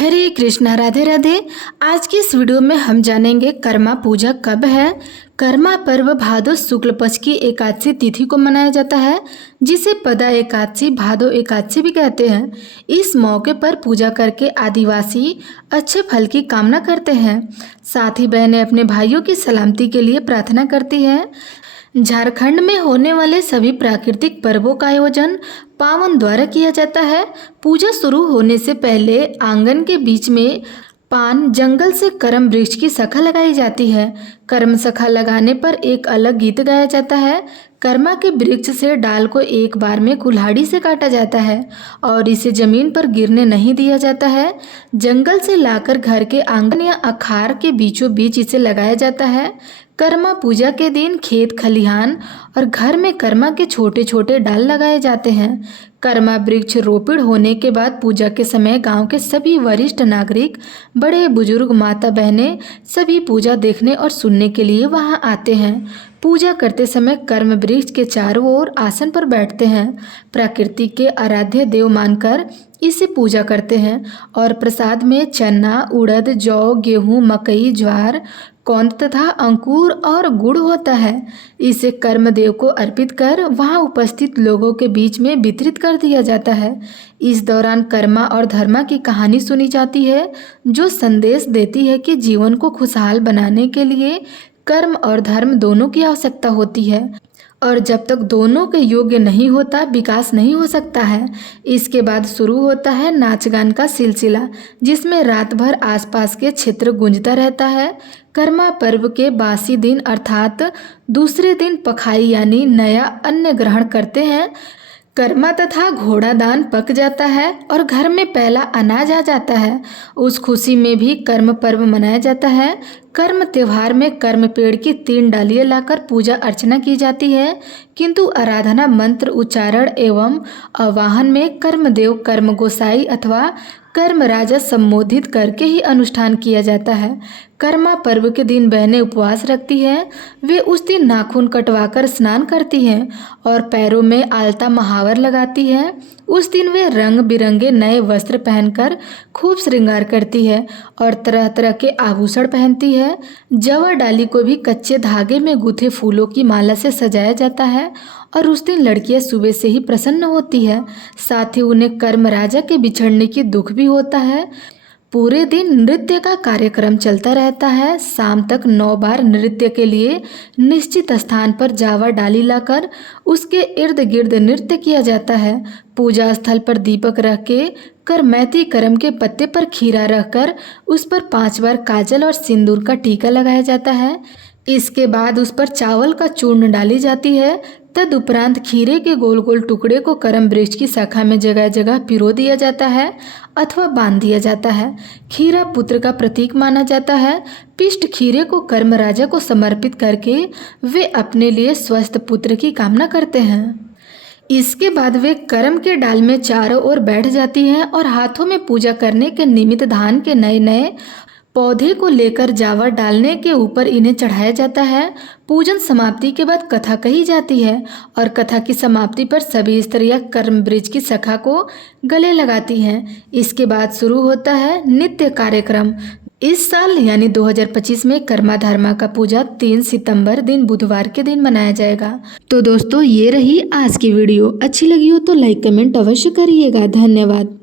हरे कृष्णा, राधे राधे। आज की इस वीडियो में हम जानेंगे कर्मा पूजा कब है। कर्मा पर्व भादो शुक्ल पक्ष की एकादशी तिथि को मनाया जाता है, जिसे पदा एकादशी, भादो एकादशी भी कहते हैं। इस मौके पर पूजा करके आदिवासी अच्छे फल की कामना करते हैं। साथ ही बहनें अपने भाइयों की सलामती के लिए प्रार्थना करती हैं। झारखंड में होने वाले सभी प्राकृतिक पर्वों का आयोजन पावन द्वारा किया जाता है। पूजा शुरू होने से पहले आंगन के बीच में पान जंगल से करम वृक्ष की शाखा लगाई जाती है। करम शाखा लगाने पर एक अलग गीत गाया जाता है। कर्मा के वृक्ष से डाल को एक बार में कुल्हाड़ी से काटा जाता है और इसे जमीन पर गिरने नहीं दिया जाता है। जंगल से लाकर घर के आंगन या अखार के बीचों बीच इसे लगाया जाता है। कर्मा पूजा के दिन खेत खलिहान और घर में कर्मा के छोटे छोटे डाल लगाए जाते हैं। कर्मा वृक्ष रोपिण होने के बाद पूजा के समय गांव के सभी वरिष्ठ नागरिक, बड़े बुजुर्ग, माता बहनें सभी पूजा देखने और सुनने के लिए वहां आते हैं। पूजा करते समय कर्म वृक्ष के चारों ओर आसन पर बैठते हैं। प्रकृति के आराध्य देव मानकर इसे पूजा करते हैं और प्रसाद में चना, उड़द, जौ, गेहूं, मकई, ज्वार, कौंध तथा अंकुर और गुड़ होता है। इसे कर्मदेव को अर्पित कर वहां उपस्थित लोगों के बीच में वितरित कर दिया जाता है। इस दौरान कर्मा और धर्मा की कहानी सुनी जाती है, जो संदेश देती है कि जीवन को खुशहाल बनाने के लिए कर्म और धर्म दोनों की आवश्यकता होती है और जब तक दोनों के योग्य नहीं होता, विकास नहीं हो सकता है। इसके बाद शुरू होता है नाच गान का सिलसिला, जिसमें रात भर आसपास के क्षेत्र गूंजता रहता है। कर्मा पर्व के बासी दिन अर्थात दूसरे दिन पखाई यानी नया अन्न ग्रहण करते हैं। कर्मा तथा घोड़ा दान पक जाता है और घर में पहला अनाज आ जाता है। उस खुशी में भी कर्म पर्व मनाया जाता है। कर्म त्योहार में कर्म पेड़ की 3 डालियां लाकर पूजा अर्चना की जाती है, किंतु आराधना मंत्र उच्चारण एवं आवाहन में कर्मदेव, कर्म गोसाई अथवा कर्म राजा संबोधित करके ही अनुष्ठान किया जाता है। कर्मा पर्व के दिन बहनें उपवास रखती हैं। वे उस दिन नाखून कटवाकर स्नान करती हैं और पैरों में आलता महावर लगाती हैं। उस दिन वे रंग बिरंगे नए वस्त्र पहनकर खूब श्रृंगार करती है और तरह तरह के आभूषण पहनती है। जवा डाली को भी कच्चे धागे में गुथे फूलों की माला से सजाया जाता है और उस दिन लड़कियां सुबह से ही प्रसन्न होती है। साथ ही उन्हें कर्म राजा के बिछड़ने की दुख भी होता है। पूरे दिन नृत्य का कार्यक्रम चलता रहता है। शाम तक 9 बार नृत्य के लिए निश्चित स्थान पर जावा डाली लाकर उसके इर्द गिर्द नृत्य किया जाता है। पूजा स्थल पर दीपक रख के करमैती करम के पत्ते पर खीरा रखकर उस पर 5 बार काजल और सिंदूर का टीका लगाया जाता है। इसके बाद उस पर चावल का चूर्ण डाली जाती है। तदुपरांत खीरे के गोल गोल टुकड़े को करम वृक्ष की शाखा में जगह जगह पिरो दिया जाता है अथवा बांध दिया जाता है। खीरा पुत्र का प्रतीक माना जाता है। पिष्ट खीरे को कर्म राजा को समर्पित करके वे अपने लिए स्वस्थ पुत्र की कामना करते हैं। इसके बाद वे करम के डाल में चारों ओर बैठ जाती हैं और हाथों में पूजा करने के निमित्त धान के नए नए पौधे को लेकर जावा डालने के ऊपर इन्हें चढ़ाया जाता है। पूजन समाप्ति के बाद कथा कही जाती है और कथा की समाप्ति पर सभी स्त्रियां कर्म वृक्ष की शाखा को गले लगाती हैं। इसके बाद शुरू होता है नित्य कार्यक्रम। इस साल यानी 2025 में कर्मा धर्मा का पूजा 3 सितंबर दिन बुधवार के दिन मनाया जाएगा। तो दोस्तों, ये रही आज की वीडियो। अच्छी लगी हो तो लाइक कमेंट अवश्य करिएगा। धन्यवाद।